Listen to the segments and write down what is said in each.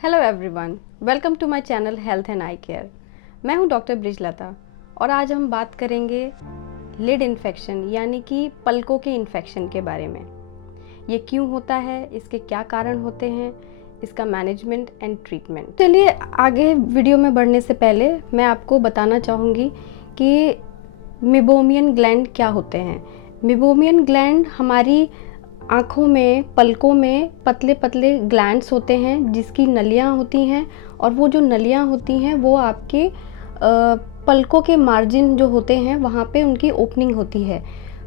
Hello everyone, welcome to my channel health and eye care. मैं हूं doctor ब्रिजलता और आज हम बात करेंगे लिड इन्फेक्शन यानी कि पलकों के इन्फेक्शन के बारे में। ये क्यों होता है, इसके क्या कारण होते हैं, इसका मैनेजमेंट एंड ट्रीटमेंट। चलिए आगे वीडियो में बढ़ने से पहले मैं आपको बताना चाहूँगी कि मीबोमियन ग्लैंड क्या होते हैं। मीबोमियन ग्लैंड हमारी आँखों में, पलकों में पतले पतले ग्लैंड्स होते हैं जिसकी नलियाँ होती हैं, और वो जो नलियाँ होती हैं वो आपके पलकों के मार्जिन जो होते हैं वहाँ पे उनकी ओपनिंग होती है।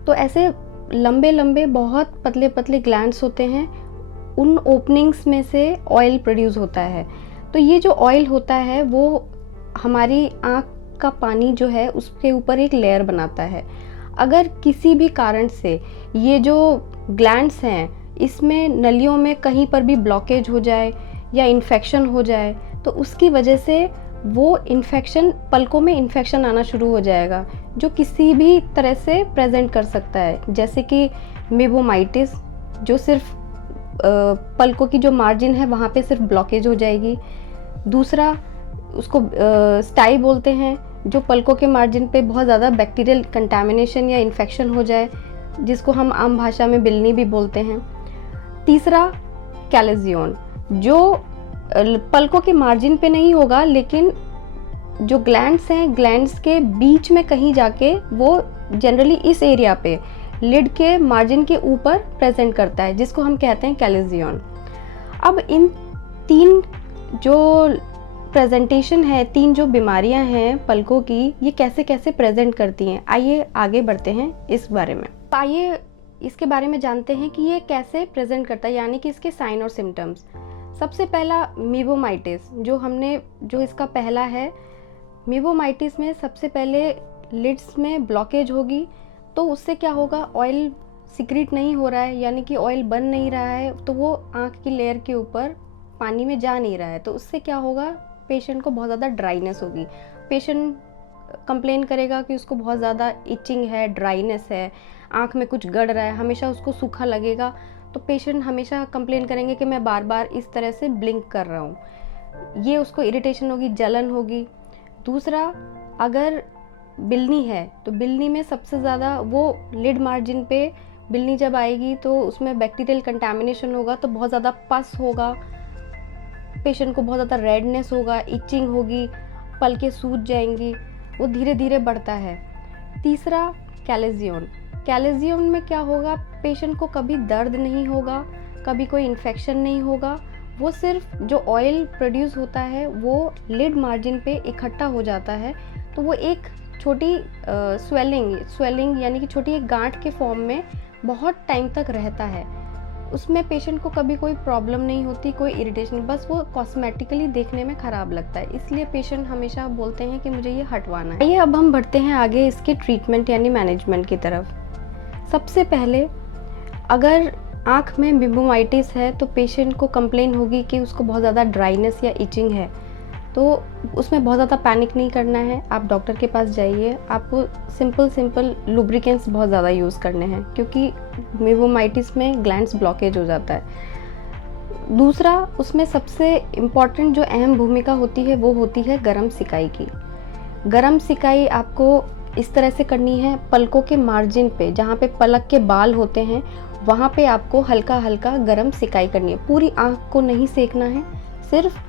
तो ऐसे लंबे लंबे बहुत पतले पतले ग्लैंड्स होते हैं, उन ओपनिंग्स में से ऑयल प्रोड्यूस होता है। तो ये जो ऑयल होता है वो हमारी आँख का पानी जो है उसके ऊपर एक लेयर बनाता है। अगर किसी भी कारण से ये जो ग्लैंड्स हैं इसमें नलियों में कहीं पर भी ब्लॉकेज हो जाए या इन्फेक्शन हो जाए तो उसकी वजह से वो इन्फेक्शन, पलकों में इन्फेक्शन आना शुरू हो जाएगा जो किसी भी तरह से प्रेजेंट कर सकता है, जैसे कि मीबोमाइटिस, जो सिर्फ पलकों की जो मार्जिन है वहाँ पे सिर्फ ब्लॉकेज हो जाएगी। दूसरा उसको स्टाई बोलते हैं, जो पलकों के मार्जिन पे बहुत ज़्यादा बैक्टीरियल कंटामिनेशन या इन्फेक्शन हो जाए, जिसको हम आम भाषा में बिल्नी भी बोलते हैं। तीसरा कैलेजियन, जो पलकों के मार्जिन पे नहीं होगा लेकिन जो ग्लैंड्स हैं, ग्लैंड्स के बीच में कहीं जाके वो जनरली इस एरिया पे लिड के मार्जिन के ऊपर प्रेजेंट करता है, जिसको हम कहते हैं कैलेजियन। अब इन तीन जो प्रेजेंटेशन है, तीन जो बीमारियां हैं पलकों की, ये कैसे कैसे प्रेजेंट करती हैं, आइए आगे बढ़ते हैं इस बारे में। आइए इसके बारे में जानते हैं कि ये कैसे प्रेजेंट करता है, यानी कि इसके साइन और सिम्टम्स। सबसे पहला मीबोमाइटिस, जो इसका पहला है। मीबोमाइटिस में सबसे पहले लिड्स में ब्लॉकेज होगी, तो उससे क्या होगा, ऑयल सिक्रीट नहीं हो रहा है, यानी कि ऑयल बन नहीं रहा है, तो वो आँख की लेयर के ऊपर पानी में जा नहीं रहा है। तो उससे क्या होगा, पेशेंट को बहुत ज़्यादा ड्राइनेस होगी। पेशेंट कंप्लेन करेगा कि उसको बहुत ज़्यादा इचिंग है, ड्राइनेस है, आँख में कुछ गड़ रहा है, हमेशा उसको सूखा लगेगा। तो पेशेंट हमेशा कंप्लेन करेंगे कि मैं बार बार इस तरह से ब्लिंक कर रहा हूँ। ये उसको इरिटेशन होगी, जलन होगी। दूसरा, अगर बिल्नी है तो बिल्नी में सबसे ज़्यादा वो लिड मार्जिन पे बिल्नी जब आएगी तो उसमें बैक्टीरियल कंटामिनेशन होगा, तो बहुत ज़्यादा पस होगा, पेशेंट को बहुत ज़्यादा रेडनेस होगा, इचिंग होगी, पलकें सूज जाएंगी, वो धीरे धीरे बढ़ता है। तीसरा कैलेजियन। कैलेजियन में क्या होगा, पेशेंट को कभी दर्द नहीं होगा, कभी कोई इन्फेक्शन नहीं होगा, वो सिर्फ जो ऑयल प्रोड्यूस होता है वो लिड मार्जिन पे इकट्ठा हो जाता है, तो वो एक छोटी स्वेलिंग यानी कि छोटी एक गांठ के फॉर्म में बहुत टाइम तक रहता है। उसमें पेशेंट को कभी कोई प्रॉब्लम नहीं होती, कोई इरिटेशन, बस वो कॉस्मेटिकली देखने में ख़राब लगता है, इसलिए पेशेंट हमेशा बोलते हैं कि मुझे ये हटवाना है। ये अब हम बढ़ते हैं आगे इसके ट्रीटमेंट यानी मैनेजमेंट की तरफ। सबसे पहले, अगर आँख में मीबोमाइटिस है तो पेशेंट को कंप्लेन होगी कि उसको बहुत ज़्यादा ड्राइनेस या इचिंग है, तो उसमें बहुत ज़्यादा पैनिक नहीं करना है, आप डॉक्टर के पास जाइए। आपको सिंपल लुब्रिकेंट्स बहुत ज़्यादा यूज़ करने हैं, क्योंकि मीबोमाइटिस में ग्लैंड्स ब्लॉकेज हो जाता है। दूसरा, उसमें सबसे इम्पॉर्टेंट जो अहम भूमिका होती है वो होती है गरम सिकाई की। गरम सिकाई आपको इस तरह से करनी है, पलकों के मार्जिन पे, जहाँ पे पलक के बाल होते हैं वहाँ पे आपको हल्का हल्का गरम सिकाई करनी है। पूरी आँख को नहीं सेकना है, सिर्फ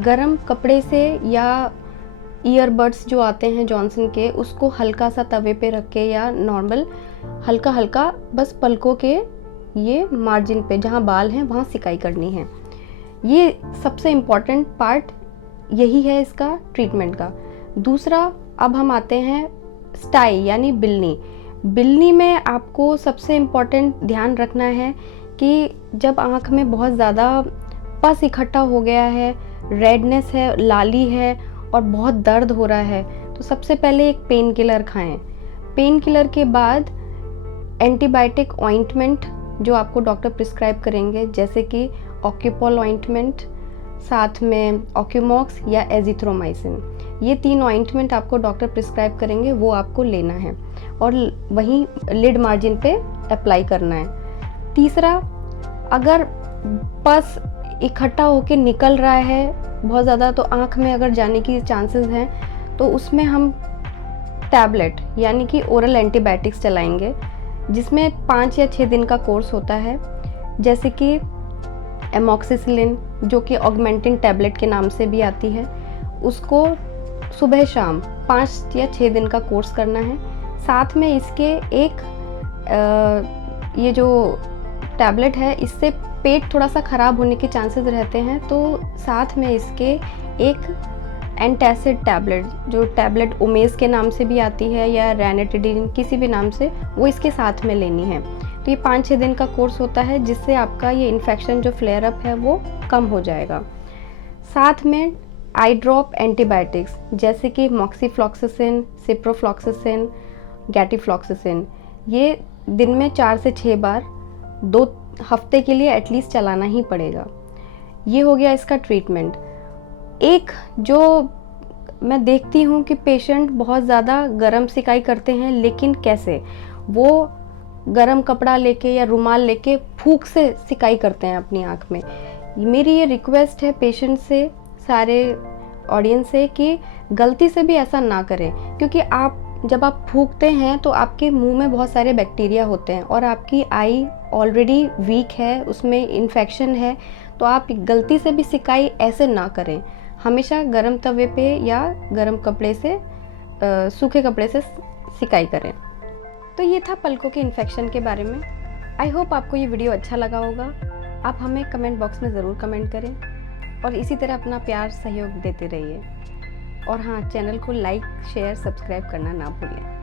गरम कपड़े से या ईयरबड्स जो आते हैं जॉनसन के, उसको हल्का सा तवे पे रख के या नॉर्मल हल्का हल्का बस पलकों के ये मार्जिन पे जहाँ बाल हैं वहाँ सिकाई करनी है। ये सबसे इम्पॉर्टेंट पार्ट यही है इसका ट्रीटमेंट का। दूसरा, अब हम आते हैं स्टाई यानी बिल्नी। बिल्नी में आपको सबसे इम्पॉर्टेंट ध्यान रखना है कि जब आँख में बहुत ज़्यादा पस इकट्ठा हो गया है, रेडनेस है, लाली है और बहुत दर्द हो रहा है, तो सबसे पहले एक पेन किलर खाएं। पेन किलर के बाद एंटीबायोटिक ऑइंटमेंट जो आपको डॉक्टर प्रिस्क्राइब करेंगे, जैसे कि ऑक्यूपॉल ऑइंटमेंट, साथ में ऑक्यूमॉक्स या एजिथ्रोमाइसिन, ये 3 ऑइंटमेंट आपको डॉक्टर प्रिस्क्राइब करेंगे, वो आपको लेना है और वहीं लिड मार्जिन पे अप्लाई करना है। तीसरा, अगर पस इकट्ठा होके निकल रहा है बहुत ज़्यादा, तो आँख में अगर जाने की चांसेस हैं, तो उसमें हम टैबलेट यानी कि ओरल एंटीबायोटिक्स चलाएंगे, जिसमें 5 या 6 दिन का कोर्स होता है। जैसे कि एमॉक्सिसिलिन, जो कि ऑगमेंटिन टैबलेट के नाम से भी आती है, उसको सुबह शाम 5 या 6 दिन का कोर्स करना है। साथ में इसके एक ये जो टैबलेट है, इससे पेट थोड़ा सा ख़राब होने के चांसेस रहते हैं, तो साथ में इसके एक एंटासिड टैबलेट, जो टैबलेट ओमेज के नाम से भी आती है या रैनेटिडिन, किसी भी नाम से, वो इसके साथ में लेनी है। तो ये 5-6 दिन का कोर्स होता है, जिससे आपका ये इन्फेक्शन जो फ्लेयर अप है वो कम हो जाएगा। साथ में आई ड्रॉप एंटीबायोटिक्स जैसे कि मॉक्सीफ्लॉक्सासिन, सिप्रोफ्लॉक्सासिन, गैटिफ्लॉक्सासिन, ये दिन में 4 से 6 बार 2 हफ्ते के लिए एटलीस्ट चलाना ही पड़ेगा। ये हो गया इसका ट्रीटमेंट। एक जो मैं देखती हूँ कि पेशेंट बहुत ज़्यादा गरम सिकाई करते हैं, लेकिन कैसे, वो गरम कपड़ा लेके या रुमाल लेके फूंक से सिकाई करते हैं अपनी आँख में। मेरी ये रिक्वेस्ट है पेशेंट से, सारे ऑडियंस से, कि गलती से भी ऐसा ना करें, क्योंकि जब आप फूंकते हैं तो आपके मुंह में बहुत सारे बैक्टीरिया होते हैं और आपकी आई ऑलरेडी वीक है, उसमें इन्फेक्शन है, तो आप गलती से भी सिकाई ऐसे ना करें। हमेशा गरम तवे पे या गरम कपड़े से, सूखे कपड़े से सिकाई करें। तो ये था पलकों के इन्फेक्शन के बारे में। आई होप आपको ये वीडियो अच्छा लगा होगा। आप हमें कमेंट बॉक्स में ज़रूर कमेंट करें और इसी तरह अपना प्यार सहयोग देते रहिए। और हाँ, चैनल को लाइक, शेयर, सब्सक्राइब करना ना भूलें।